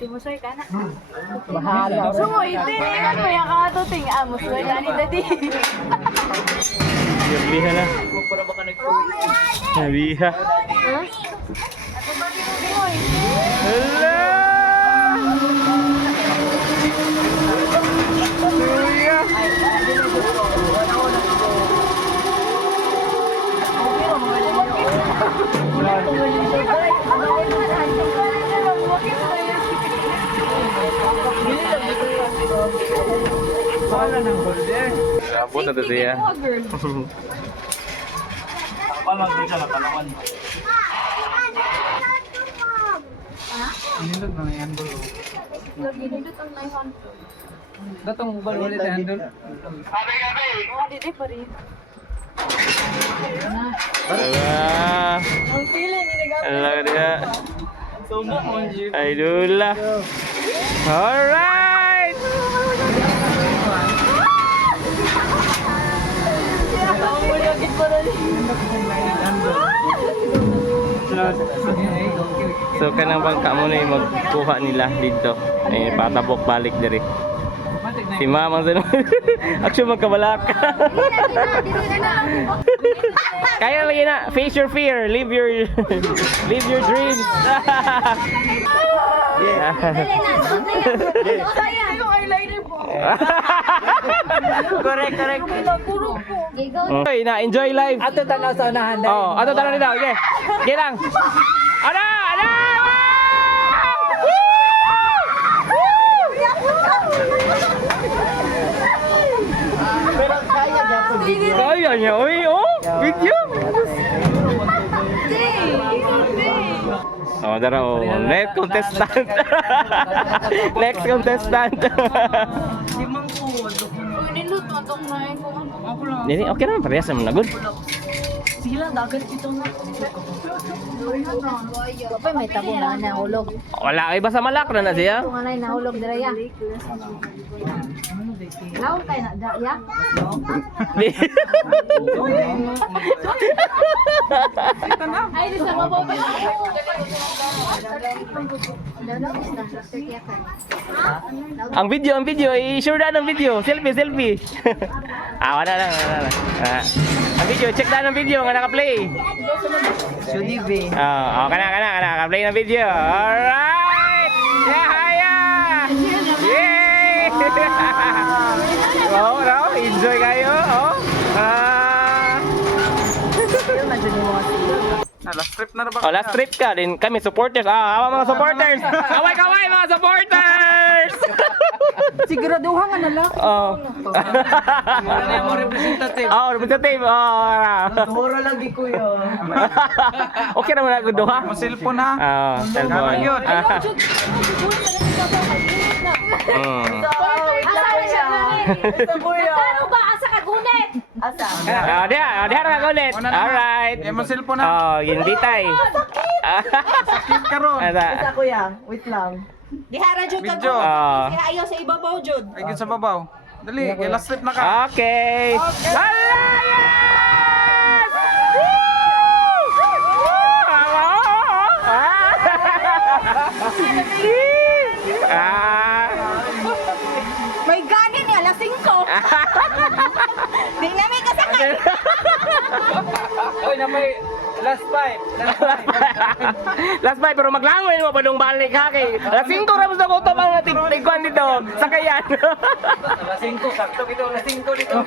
Timusoy ka na. Bahala. Sumoy, ano yung katuting amos mo na ni Daddy. Nabiha na. Nabiha. Ako ba tinuloy? Hala! Nabiha. Abot na to siya. Palang ko siya na palawan. Nindot na yan bro. Ginidot ang 900. Datong ubal ulit na handle. Oh, dito pa rin. Hala! Ang feeling, inigamit. Hala ka dia. Sumbok mo yun. Ay dula. Alright! Ang mulagit pa rin. So kanang bangka mo na yung magkuha nila dito. Eh patabok balik diri. Si Mamang sa actually magkabalak. Kaya lagi na, face your fear, live your dreams. Sayang yung eyeliner po. Correct. Nagkurog po. Okay, na enjoy life. Ato tanaw sa unahan dahil. Oh, ato tara nito. Okay. Okay lang. Ada! Pero kaya gyapon video. Kaya niya, oy, oh, video. Oh, dara oh, next contestant. Next contestant. Uy, nindot mo itong 9 kung ano. Jadi okay naman parehas naman na good. Sila, dagat ito na. Wapay, may tabo na nahulog. Wala kay basta malak na siya. Ito nga na nahulog dira ya. Laon kay na da ya. Ay, di sa mabaw pa. Ang video, i-sure na ng video. Selfie. Wala lang. Ang video, check na ng video nga naka-play. Sudibe. Kana, naka-play ng video. Alright! Yahaya! Yay! Enjoy kayo. Last trip na ba? Last trip ka din kami supporters. Awa mga supporters. Kaway mga supporters. Siguraduhan nga na lang. Wala mo representative. Representative. Hura lang di kuya. Okay naman ako duha. Mo cellphone ha. Cellphone. Yun. Ano ba asa ka gunit? Asa? Dia na ulit. Alright. Mo cellphone ha. Hindi tay. Sakit karon. Isa kuya, wait lang. Dihara jud ka Video. ko. Kaya ayaw sa ibabaw jud. Ay gyud sa babaw. Dali, kay last trip na ka. Okay. Alliance! May ganin ni alas 5. Di na may kasakay. Oy, na may last five. Last five, pero maglangoy mo pa nung balik ha kay alas 5 ramos na ko mga tigwan dito sakayan. Alas 5 sakto dito, alas 5 dito.